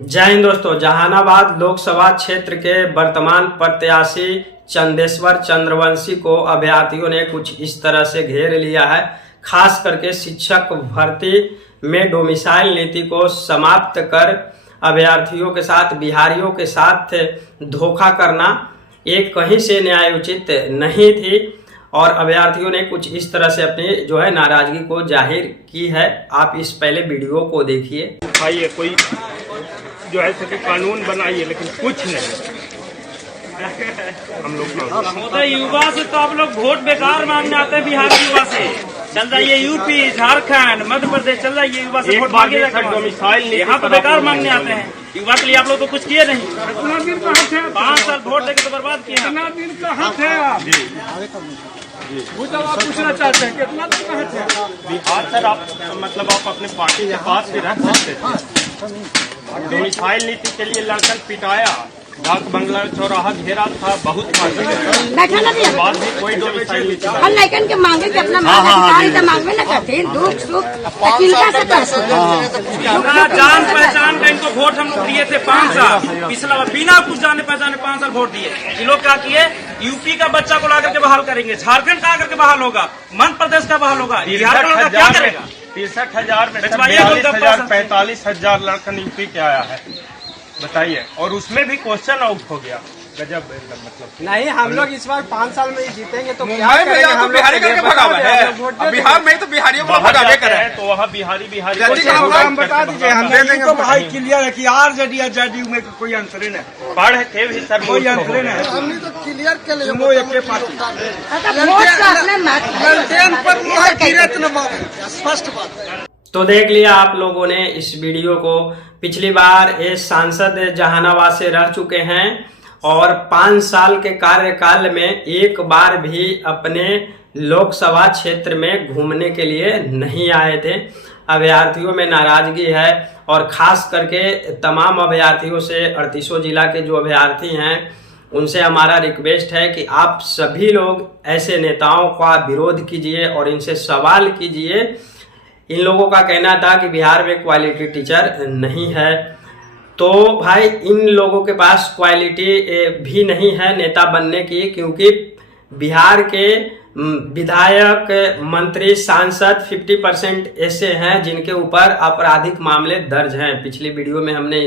जय हिंद दोस्तों। जहानाबाद लोकसभा क्षेत्र के वर्तमान प्रत्याशी चंदेश्वर चंद्रवंशी को अभ्यर्थियों ने कुछ इस तरह से घेर लिया है। खास करके शिक्षक भर्ती में डोमिसाइल नीति को समाप्त कर अभ्यर्थियों के साथ, बिहारियों के साथ धोखा करना एक कहीं से न्यायोचित नहीं थी और अभ्यर्थियों ने कुछ इस तरह से अपनी जो है नाराजगी को जाहिर की है। आप इस पहले वीडियो को देखिए। भाई कोई जो है कि कानून बनाइए, लेकिन कुछ नहीं। हम लोग युवा से तो आप लोग वोट बेकार मांगने आते हैं। बिहार के युवा से चल जाइए, यूपी, झारखंड, मध्य प्रदेश चल जाइए, युवा से वोट मांगे। यहाँ तो बेकार मांगने आते हैं। युवा के लिए आप लोग तो कुछ किए नहीं। 5 साल वोट देके तो बर्बाद किए। कितना दिन कहाँ थे आप? वो जब आप पूछना चाहते हैं कितना दिन कहाँ थे? बिहार सर, आप मतलब आप अपने पार्टी के पास भी रह सकते थे। डोमिसाइल नीति के लिए लड़कन पिटाया, डाक बंगला चौराहा घेरा था, बहुत बाद भी कोई डोमिसाइल नीति हम लड़कन के मांगे कि अपना मांगे न करते, दुख सुख जान पहचान का इनको वोट हम लोग दिए थे 5 साल। पिछला बिना कुछ जाने पहचाने 5 साल वोट दिए। ये लोग क्या किए? यूपी का बच्चा को ला करके बहाल करेंगे, झारखंड का आकर के बहाल होगा, मध्य प्रदेश का बहाल होगा, बिहार का लोग क्या करेगा? 63,000 में 42,000 45,000 लड़कन यूपी के आया है, बताइए। और उसमें भी क्वेश्चन आउट हो गया। गजब एकदम। मतलब नहीं, हम लोग इस बार 5 साल में ही जीतेंगे तो मुंबई में जाओ तो बिहारी करके भगा हुआ है। बिहार में तो बिहारियों को भगावे करे तो वहाँ बिहारी हम बता दीजिए, हम दे देंगे। भाई क्लियर है कि आरजेडी या जेडीयू में कोई अंतर नहीं। पढ़ के भी सर कोई अंतर नहीं। हमने तो क्लियर के लिए वो एक पार्टी स्पष्ट बात। तो देख लिया आप लोगों ने इस वीडियो को। पिछली बार ये सांसद जहानाबाद से रह चुके हैं और 5 साल के कार्यकाल में एक बार भी अपने लोकसभा क्षेत्र में घूमने के लिए नहीं आए थे। अभ्यर्थियों में नाराजगी है और खास करके तमाम अभ्यर्थियों से 38 जिला के जो अभ्यर्थी हैं उनसे हमारा रिक्वेस्ट है कि आप सभी लोग ऐसे नेताओं का विरोध कीजिए और इनसे सवाल कीजिए। इन लोगों का कहना था कि बिहार में क्वालिटी टीचर नहीं है, तो भाई इन लोगों के पास क्वालिटी भी नहीं है नेता बनने की, क्योंकि बिहार के विधायक, मंत्री, सांसद 50% ऐसे हैं जिनके ऊपर आपराधिक मामले दर्ज हैं। पिछली वीडियो में हमने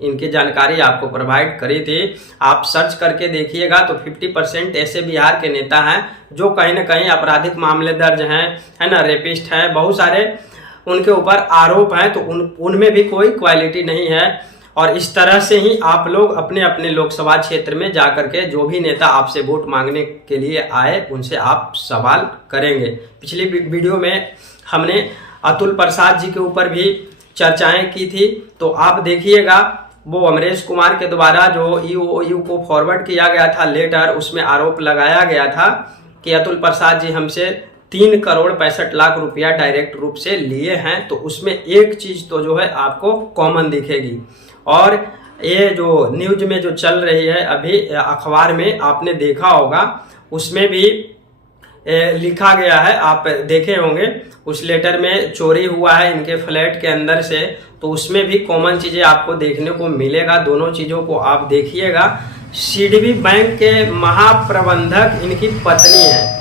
इनकी जानकारी आपको प्रोवाइड करी थी, आप सर्च करके देखिएगा तो 50% ऐसे बिहार के नेता हैं जो कहीं ना कहीं आपराधिक मामले दर्ज हैं, है ना, रेपिस्ट हैं, बहुत सारे उनके ऊपर आरोप हैं। तो उनमें भी कोई क्वालिटी नहीं है। और इस तरह से ही आप लोग अपने अपने लोकसभा क्षेत्र में जाकर के जो भी नेता आपसे वोट मांगने के लिए आए उनसे आप सवाल करेंगे। पिछली वीडियो में हमने अतुल प्रसाद जी के ऊपर भी चर्चाएं की थी, तो आप देखिएगा वो अमरेश कुमार के द्वारा जो ईओयू को फॉरवर्ड किया गया था लेटर, उसमें आरोप लगाया गया था कि अतुल प्रसाद जी हमसे 3 करोड़ 65 लाख रुपया डायरेक्ट रूप से लिए हैं। तो उसमें एक चीज तो जो है आपको कॉमन दिखेगी, और ये जो न्यूज में जो चल रही है अभी अखबार में आपने देखा होगा, उसमें भी लिखा गया है, आप देखे होंगे। उस लेटर में चोरी हुआ है इनके फ्लैट के अंदर से, तो उसमें भी कॉमन चीजें आपको देखने को मिलेगा। दोनों चीजों को आप देखिएगा। सीडीबी बैंक के महाप्रबंधक इनकी पत्नी है।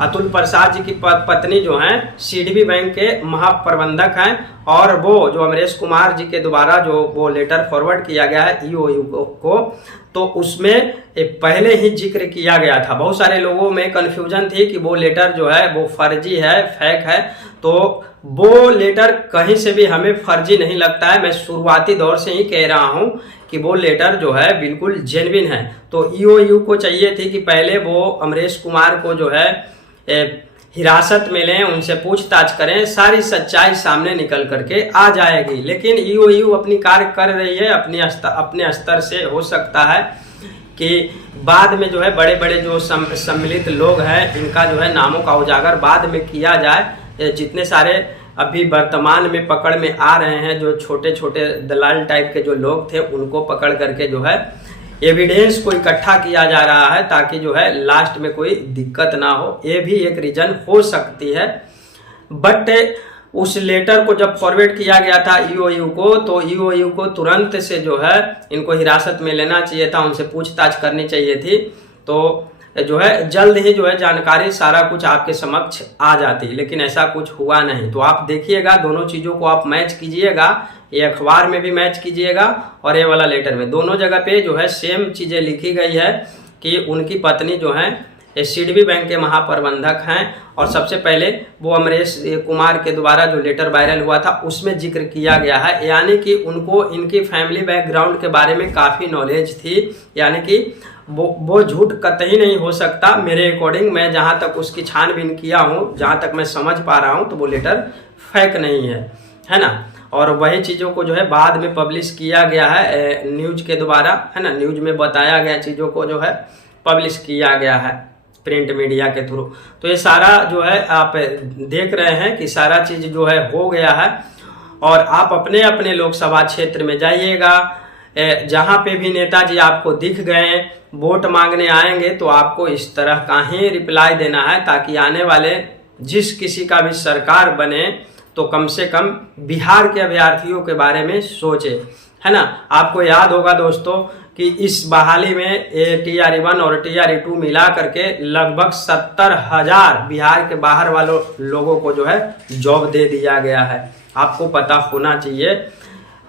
अतुल प्रसाद जी की पत्नी जो हैं सीडीबी बैंक के महाप्रबंधक हैं, और वो जो अमरेश कुमार जी के द्वारा जो वो लेटर फॉरवर्ड किया गया है ईओयू को, तो उसमें पहले ही जिक्र किया गया था। बहुत सारे लोगों में कन्फ्यूजन थी कि वो लेटर जो है वो फर्जी है, फेक है। तो वो लेटर कहीं से भी हमें फर्जी नहीं लगता है। मैं शुरुआती दौर से ही कह रहा हूँ कि वो लेटर जो है बिल्कुल जेन्युइन है। तो ईओयू को चाहिए थी कि पहले वो अमरेश कुमार को जो है हिरासत में लें, उनसे पूछताछ करें, सारी सच्चाई सामने निकल करके आ जाएगी। लेकिन ईओयू अपनी कार्य कर रही है अपने स्तर से। हो सकता है कि बाद में जो है बड़े बड़े जो सम्मिलित लोग हैं इनका जो है नामों का उजागर बाद में किया जाए। जितने सारे अभी वर्तमान में पकड़ में आ रहे हैं, जो छोटे छोटे दलाल टाइप के जो लोग थे, उनको पकड़ करके जो है एविडेंस को इकट्ठा किया जा रहा है, ताकि जो है लास्ट में कोई दिक्कत ना हो। ये भी एक रीजन हो सकती है। बट उस लेटर को जब फॉरवर्ड किया गया था ईओयू को, तो ईओयू को तुरंत से जो है इनको हिरासत में लेना चाहिए था, उनसे पूछताछ करनी चाहिए थी, तो जो है जल्द ही जो है जानकारी सारा कुछ आपके समक्ष आ जाती, लेकिन ऐसा कुछ हुआ नहीं। तो आप देखिएगा, दोनों चीज़ों को आप मैच कीजिएगा, ये अखबार में भी मैच कीजिएगा और ये वाला लेटर में, दोनों जगह पे जो है सेम चीज़ें लिखी गई है कि उनकी पत्नी जो है सिडबी बैंक के महाप्रबंधक हैं, और सबसे पहले वो अमरेश कुमार के द्वारा जो लेटर वायरल हुआ था उसमें जिक्र किया गया है, यानी कि उनको इनकी फैमिली बैकग्राउंड के बारे में काफ़ी नॉलेज थी, यानी कि वो झूठ कतई नहीं हो सकता मेरे अकॉर्डिंग। मैं जहाँ तक उसकी छानबीन किया हूँ, जहाँ तक मैं समझ पा रहा हूँ, तो वो लेटर फेक नहीं है ना। और वही चीज़ों को जो है बाद में पब्लिश किया गया है न्यूज के द्वारा, है ना, न्यूज में बताया गया चीज़ों को जो है पब्लिश किया गया है प्रिंट मीडिया के थ्रू। तो ये सारा जो है आप देख रहे हैं कि सारा चीज़ जो है हो गया है, और आप अपने अपने लोकसभा क्षेत्र में जाइएगा, जहाँ पे भी नेताजी आपको दिख गए वोट मांगने आएंगे, तो आपको इस तरह का ही रिप्लाई देना है, ताकि आने वाले जिस किसी का भी सरकार बने तो कम से कम बिहार के अभ्यर्थियों के बारे में सोचे, है ना। आपको याद होगा दोस्तों कि इस बहाली में TRE1 और TRE2 मिला करके लगभग 70,000 बिहार के बाहर वालों लोगों को जो है जॉब दे दिया गया है। आपको पता होना चाहिए,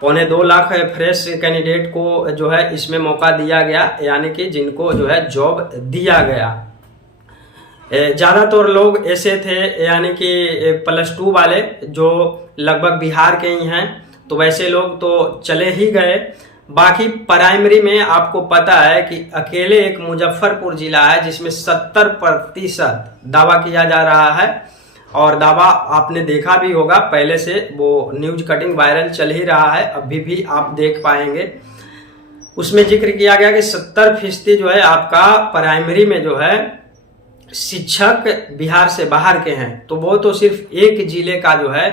2.25 लाख फ्रेश कैंडिडेट को जो है इसमें मौका दिया गया, यानी कि जिनको जो है जॉब दिया गया। ज़्यादातर लोग ऐसे थे, यानी कि +2 वाले जो लगभग बिहार के ही हैं, तो वैसे लोग तो चले ही गए। बाकी प्राइमरी में आपको पता है कि अकेले एक मुजफ्फरपुर जिला है जिसमें 70% दावा किया जा रहा है, और दावा आपने देखा भी होगा पहले से, वो न्यूज कटिंग वायरल चल ही रहा है, अभी भी आप देख पाएंगे। उसमें जिक्र किया गया कि 70% जो है आपका प्राइमरी में जो है शिक्षक बिहार से बाहर के हैं, तो वो तो सिर्फ एक जिले का जो है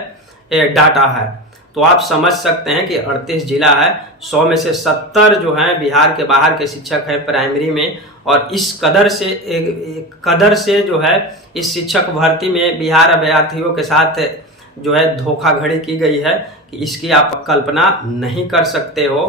डाटा है। तो आप समझ सकते हैं कि 38 जिला है, 100 में से 70 जो हैं बिहार के बाहर के शिक्षक हैं प्राइमरी में, और इस कदर से जो है इस शिक्षक भर्ती में बिहार अभ्यर्थियों के साथ जो है धोखाधड़ी की गई है कि इसकी आप कल्पना नहीं कर सकते हो।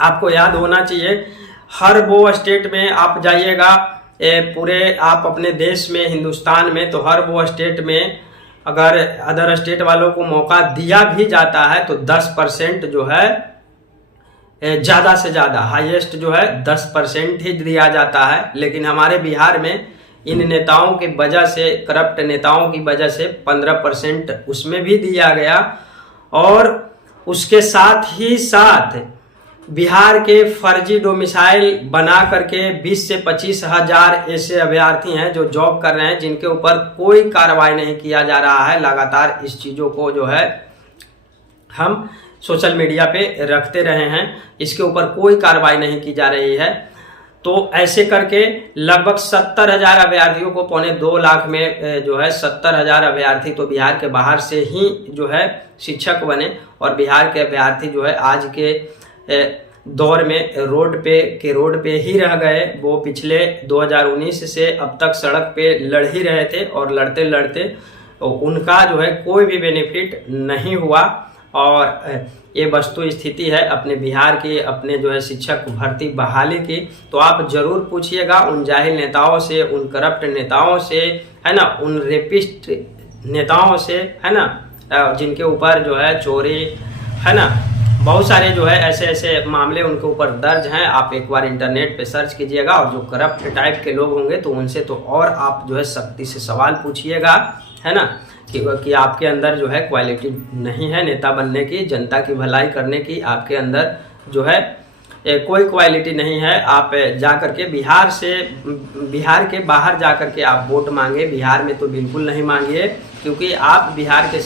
आपको याद होना चाहिए, हर वो स्टेट में आप जाइएगा, पूरे आप अपने देश में, हिंदुस्तान में, तो हर वो स्टेट में अगर अदर स्टेट वालों को मौका दिया भी जाता है तो 10% जो है ज़्यादा से ज़्यादा, हाईएस्ट जो है 10% ही दिया जाता है। लेकिन हमारे बिहार में इन नेताओं की वजह से, करप्ट नेताओं की वजह से 15% उसमें भी दिया गया, और उसके साथ ही साथ बिहार के फर्जी डोमिसाइल बना करके 20 से 25 हजार ऐसे अभ्यर्थी हैं जो जॉब कर रहे हैं, जिनके ऊपर कोई कार्रवाई नहीं किया जा रहा है। लगातार इस चीज़ों को जो है हम सोशल मीडिया पे रखते रहे हैं, इसके ऊपर कोई कार्रवाई नहीं की जा रही है। तो ऐसे करके लगभग 70,000 अभ्यर्थियों को 2.25 लाख में जो है 70,000 अभ्यर्थी तो बिहार के बाहर से ही जो है शिक्षक बने, और बिहार के अभ्यर्थी जो है आज के दौर में रोड पे ही रह गए। वो पिछले 2019 से अब तक सड़क पे लड़ ही रहे थे, और लड़ते लड़ते उनका जो है कोई भी बेनिफिट नहीं हुआ। और ये वस्तु स्थिति है अपने बिहार की, अपने जो है शिक्षक भर्ती बहाली की। तो आप जरूर पूछिएगा उन जाहिल नेताओं से, उन करप्ट नेताओं से, है ना, उन रेपिस्ट नेताओं से, है ना, जिनके ऊपर जो है चोरी, है ना, बहुत सारे जो है ऐसे मामले उनके ऊपर दर्ज हैं। आप एक बार इंटरनेट पे सर्च कीजिएगा, और जो करप्ट टाइप के लोग होंगे तो उनसे तो और आप जो है सख्ती से सवाल पूछिएगा, है ना, कि आपके अंदर जो है क्वालिटी नहीं है नेता बनने की, जनता की भलाई करने की, आपके अंदर जो है कोई क्वालिटी नहीं है। आप जा कर के बिहार के बाहर जा कर के आप वोट मांगे, बिहार में तो बिल्कुल नहीं मांगिए, क्योंकि आप बिहार के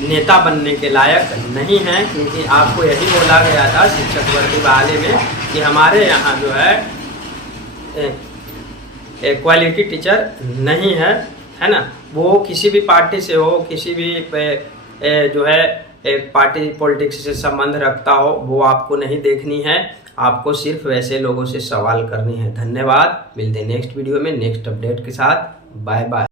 नेता बनने के लायक नहीं हैं। क्योंकि आपको यही बोला गया था शिक्षक भर्ती बहाली में कि हमारे यहाँ जो है क्वालिटी टीचर नहीं है ना। वो किसी भी पार्टी से हो, किसी भी जो है पार्टी पॉलिटिक्स से संबंध रखता हो, वो आपको नहीं देखनी है। आपको सिर्फ वैसे लोगों से सवाल करनी है। धन्यवाद, मिलते हैं नेक्स्ट वीडियो में नेक्स्ट अपडेट के साथ। Bye bye.